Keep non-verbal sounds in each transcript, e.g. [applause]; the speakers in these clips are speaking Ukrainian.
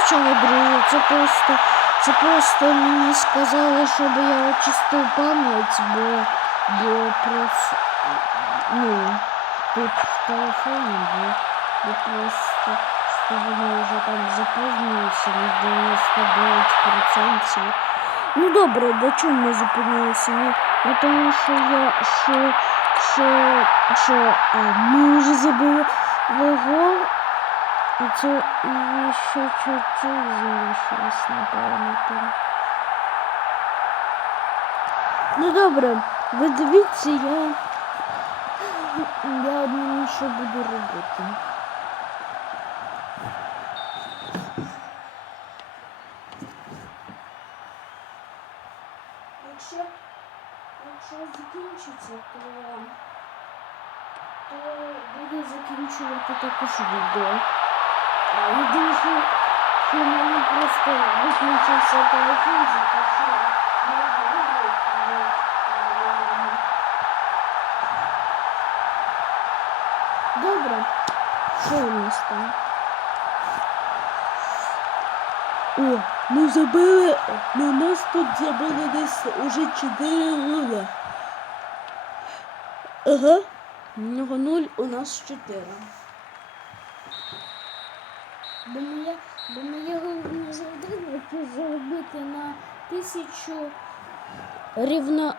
нічого, друже, це просто, це просто мені сказали, щоб я очистив пам'ять, бо, бо просто, ну, тут в телефоні, бо, бо просто, що воно вже там заповнюється на 99%. Ну добре, до чого ми зупинилися? Ну, на тому, що я, що, що, що, а, ми вже забули гол. І це ще чуть-чуть залишилось, напевно. там. Ну добре, ви дивіться, я, я одну що буду робити. Якщо, якщо закінчиться, то, то буде закінчувати також відео. А єдине, що, в мене просто виключився телефон, я але, Добре, що у нас там? О, ми забили, ну, нас тут забили десь уже 4 гола. Ага. У нього 0, у нас 4. Бо моє, бо моє головне завдання це заробити на тисячу рівно,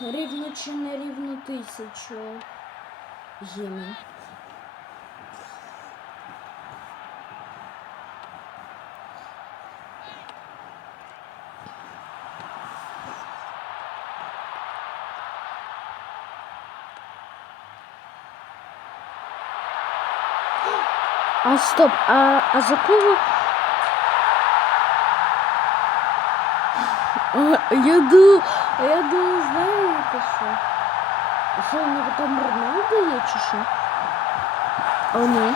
рівно чи не рівно тисячу гімн. А стоп, а, а за кого? А, я думаю, а я думаю, знаєте що? А у нього там Роналдо є чи що? А ну.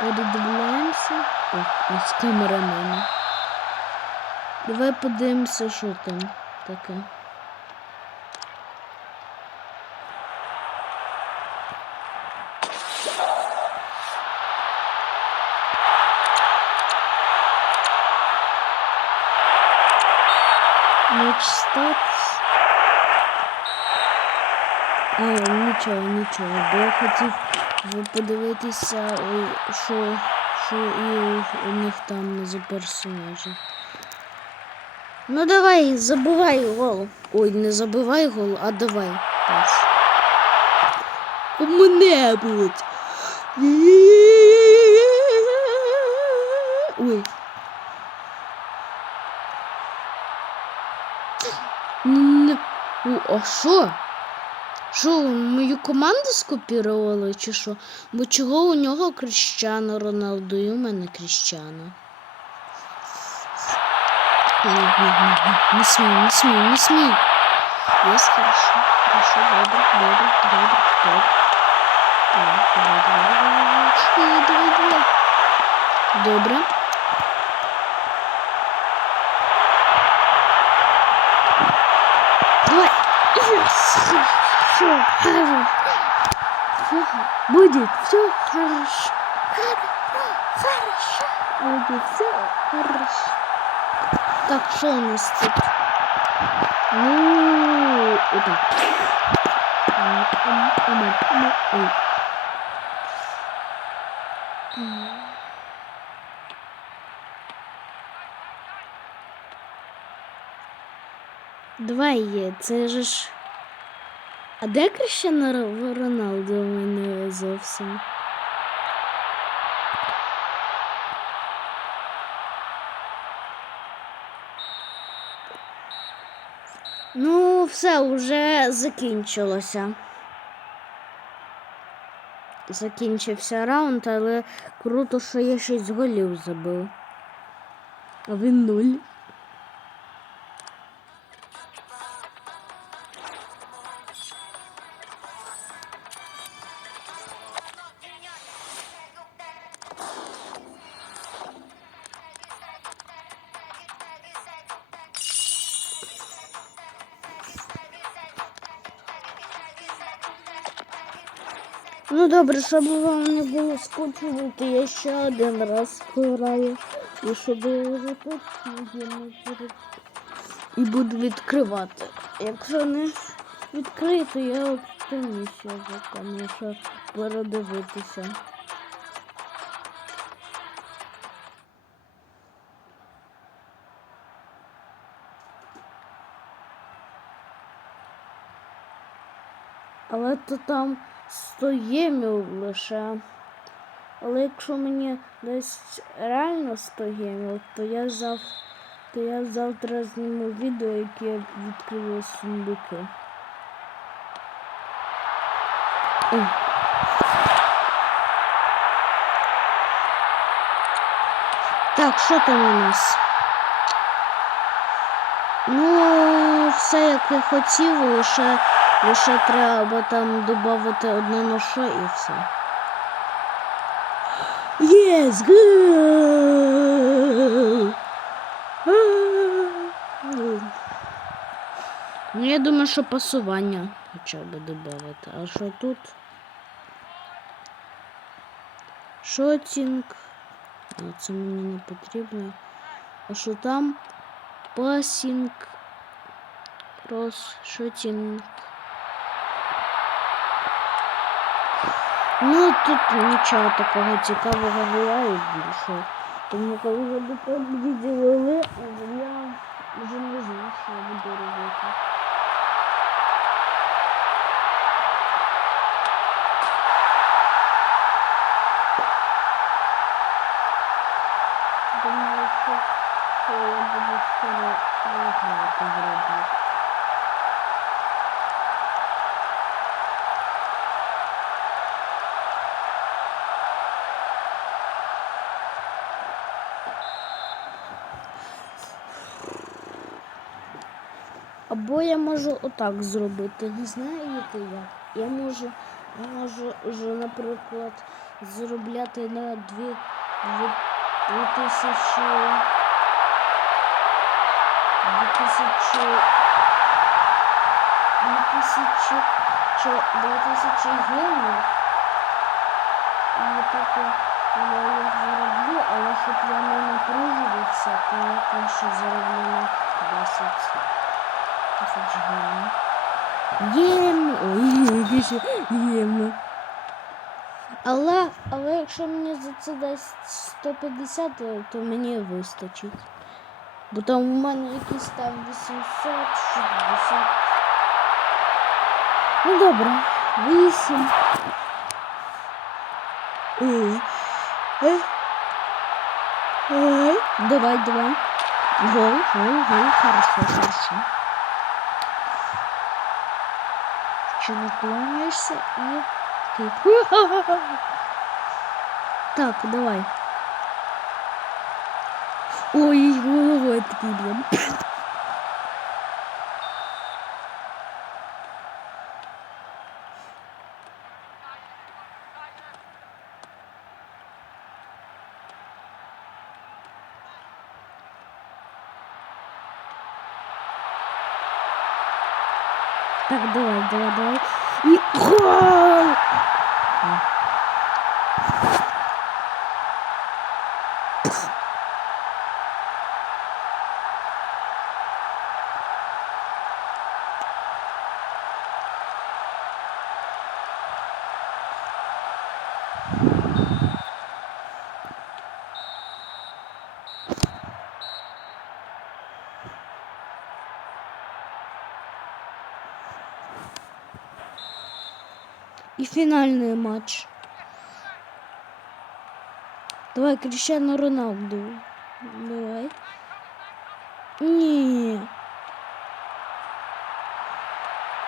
Передивляємося. О, ось камера мене. Давай подивимося, що там таке. Нічого, нічого. Бо я хотів ви подивитися, ой, що, що і у, них там за персонажі. Ну давай, забивай гол. Ой, не забивай гол, а давай. Пас. У мене, блядь. Ой. Н- А що? Що, мою команду скопірували чи що? Бо чого у нього Кріщано Роналду і у мене Кріщано? Не смій, не смій, не смій. Єс, хорошо, хорошо, добре, добре, добре, добре. Давай, давай. Добре. Все, хорошо. Все, будет все хорошо. Хорошо. Будет все хорошо. Так, что у нас тут? Ну, это. Давай є, це ж. А де Крещано Ро- Роналдо у мене зовсім? Ну, все, вже закінчилося. Закінчився раунд, але круто, що я 6 голів забив. А він нуль. Ну добре, щоб вам не було скучно, то я ще один раз пограю. І щоб вже перед- І буду відкривати. Якщо не відкрию, то я вже, звісно, передивитися. Але то там 100 ємів лише. Але якщо мені дасть реально 100 ємів, то я зав... то я завтра зніму відео, яке я відкрию сундуки. Так, що там у нас? Ну, все як я хотів, лише, лише треба там додати одне ноше і все. Yes, good. Ну, я думаю, що пасування хоча б додати. А що тут? Шотінг. А, це мені не потрібно. А що там? Пасінг. Крос, шотінг. Ну, тут нічого такого цікавого немає більше. Тому коли до того відділили, я вже не знаю, що я буду робити. Думаю, що, що я буду скоро виграти зроблю. Або я можу отак зробити. Не знаєте як? Я можу, я можу вже, наприклад, заробляти на дві, дві, дві тисячі. Дві тисячі. Дві тисячі. Чи дві тисячі гривень. І так я, я їх зароблю, але щоб я не напружувався, то я краще зароблю на 10 тисяч гривень. Єм! Ой, більше. Але, але якщо мені за це дасть 150, то, мені вистачить. Бо там у мене якісь там 800, 60. Ну добре, 8. Ой. Ой. Ой. Давай, давай. Гол, гол, гол. Хорошо, хорошо. Чи наклоняешься и ты. [laughs] Так, давай. Ой, головой такие блин. Так, давай, давай, давай. И И финальный матч. Давай, Крещану Роналду. Давай. Ні.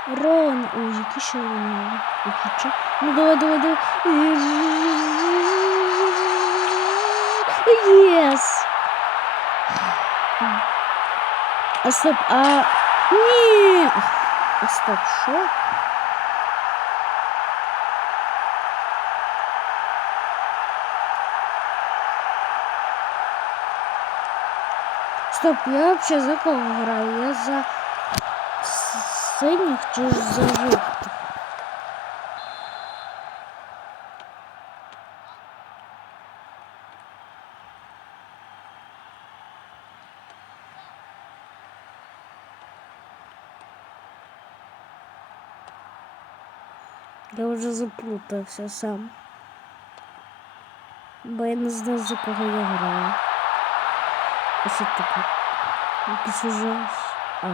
Рон. Ой, який ще Роналду. Хоча. Ну давай, давай, давай. Єс. А стоп, а... Ні. А стоп, що? Стоп, я вообще за кого граю? Я за сцене хочу за жовтих? Я вже заплутався сам, бо я не знаю, за кого я играю. Якийсь ужас. А.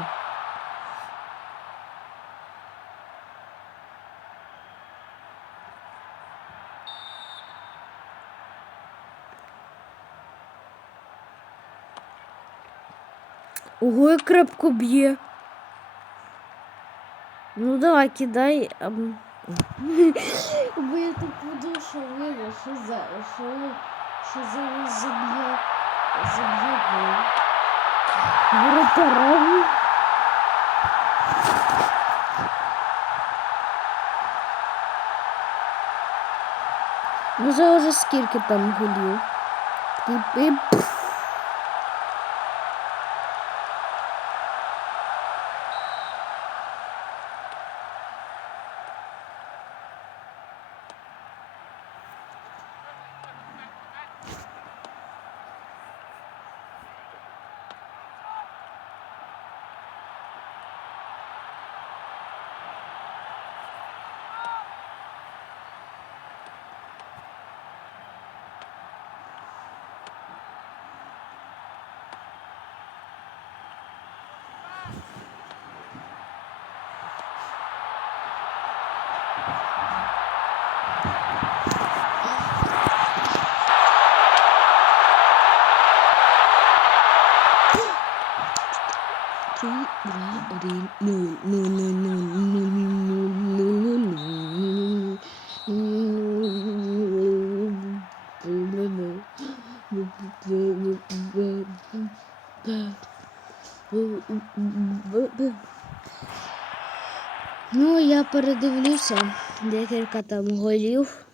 Ого, як крепко б'є. Ну давай, кидай. Бо я так буду, що вийде, що за що, що зараз Ну, заб'ють воротарем. Може, вже скільки там голів? Піп-піп. Ну, я передивлюся декілька там голів.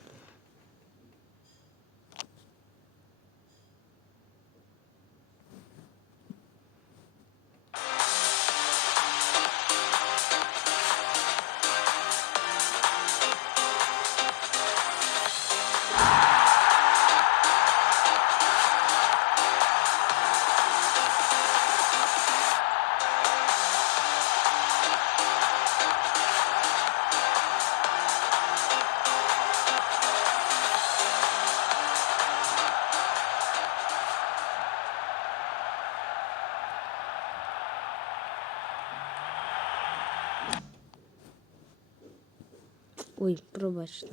Пробачте.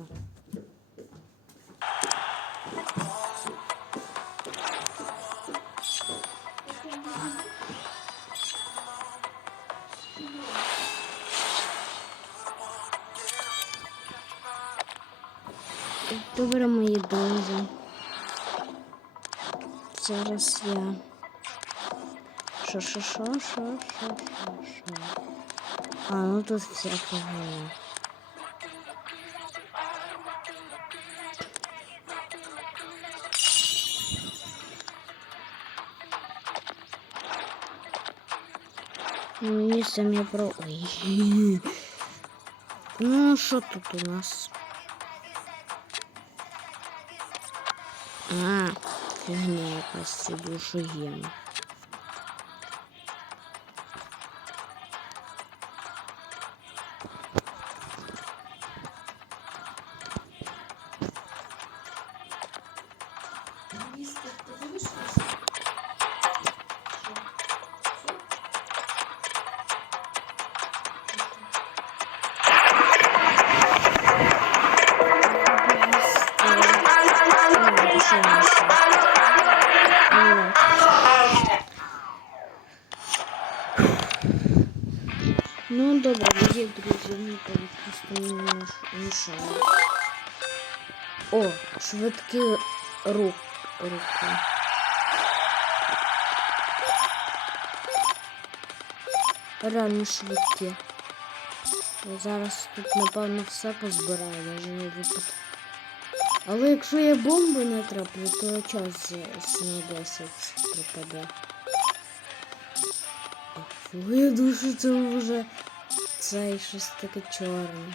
Добре, мої друзі. Зараз я. Що. А, ну тут вся фігня. Мені я про. Ну, що тут у нас? А, фігня якась це душогєм. Ну, О, швидкі рук, руки. Реально швидкі. Зараз тут, напевно, все позбираю, навіть не випадку. Але якщо я бомби не траплю, то час на 10 пропаде. Фу, я душу це вже цей щось таке чорне.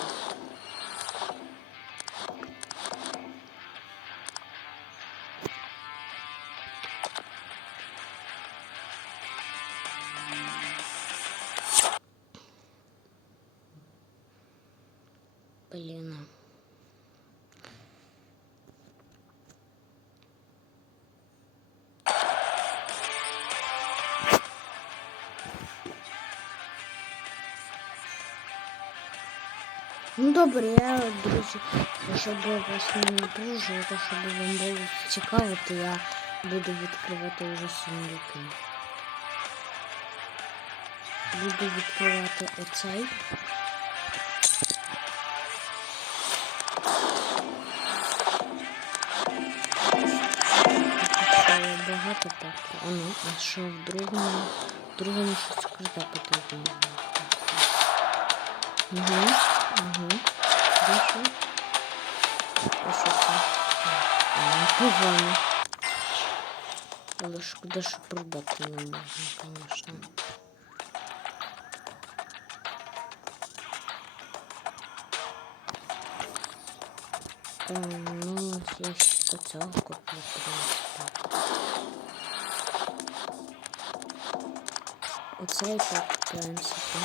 Ну добре, я, друзі, щоб вас не напружувати, щоб вам було цікаво, то я буду відкривати вже сундуки. Буду відкривати оцей. Багато так. А ну, а що в другому? В другому щось круте потрібно. Угу, угу. А що це? Що продати не можна, звісно. Ну, я ще цього куплю, в принципі. Оцей так, в принципі.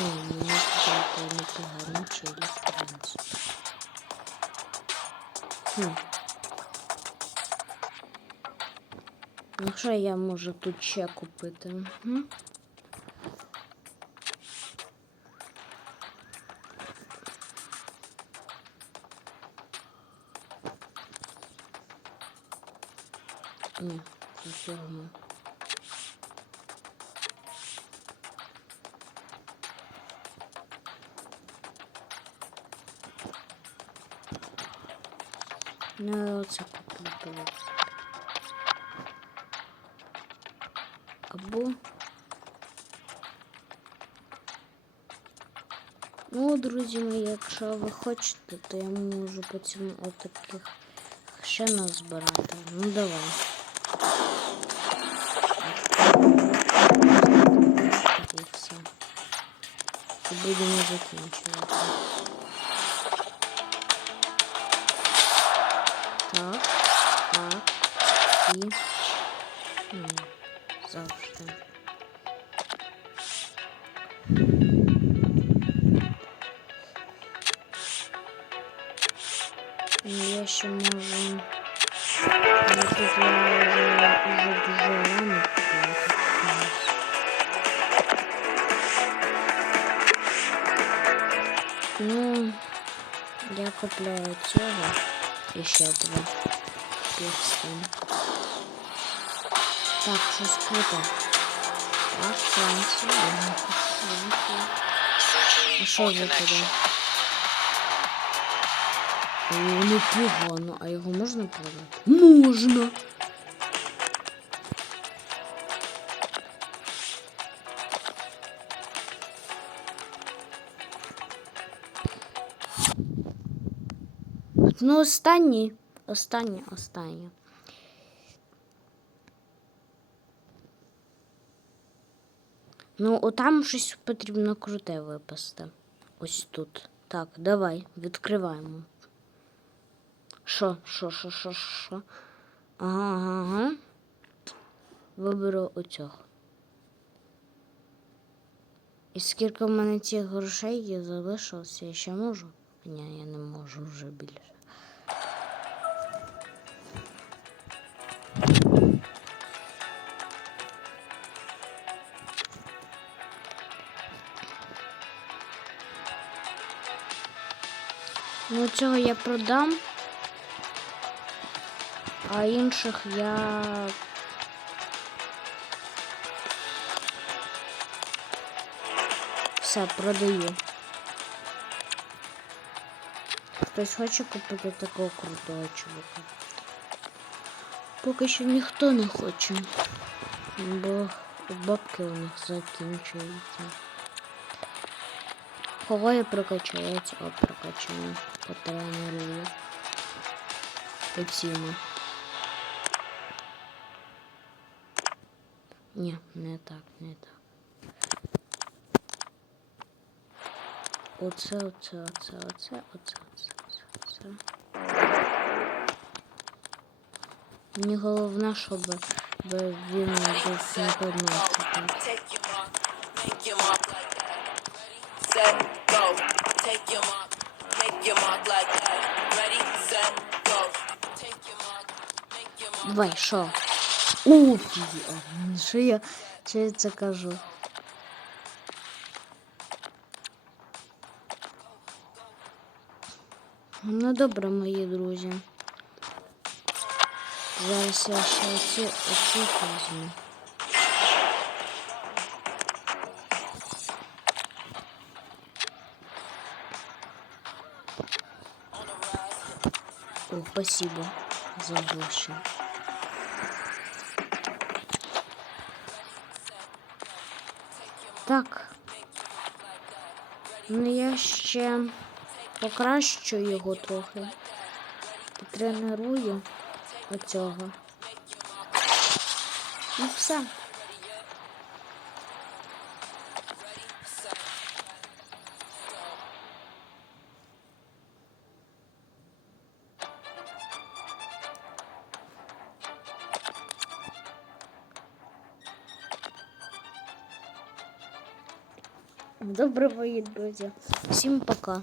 Ну що я можу тут ще купити? Угу. Ні, нічого. Ну, я оце куплю, дивіться. Або. Ну, друзі мої, якщо ви хочете, то я можу потім отаких ще назбирати. Ну давай. І все. І будемо закінчувати. 52. Півстан. Так, сейчас круто. Так, Франція. Франція. А що ви туди? О, ну погано. А его можно продати? Можно! Ну, останній. Останнє, останнє. Ну, отам щось потрібно круте випасти. Ось тут. Так, давай, відкриваємо. Що, що, що, що, що? Ага, ага, ага. Виберу оцього. І скільки в мене цих грошей є залишилося, я ще можу? Ні, я не можу вже більше. Ну, цього я продам. А інших я. Все, продаю. Хтось хоче купити такого крутого чувака. Поки що ніхто не хоче. Бо бабки у них закінчуються. Кого я прокачаю? Я Цього прокачаю. Потренерую. Оціми. Ні, не так, не так. Оце, оце, оце, оце, оце, оце, оце, оце. Мені головне, щоб він був не поднявся. Take set, go. Take your mark like that. Ready. Давай, що? Ух, що я, що я це кажу? Ну добре, мої друзі. Зараз я ще оці, оці візьму. Спасибо за гроші. Так. Ну я ще покращу його трохи. Потренирую оцього. І все. Добре, мої друзі. Всім пока.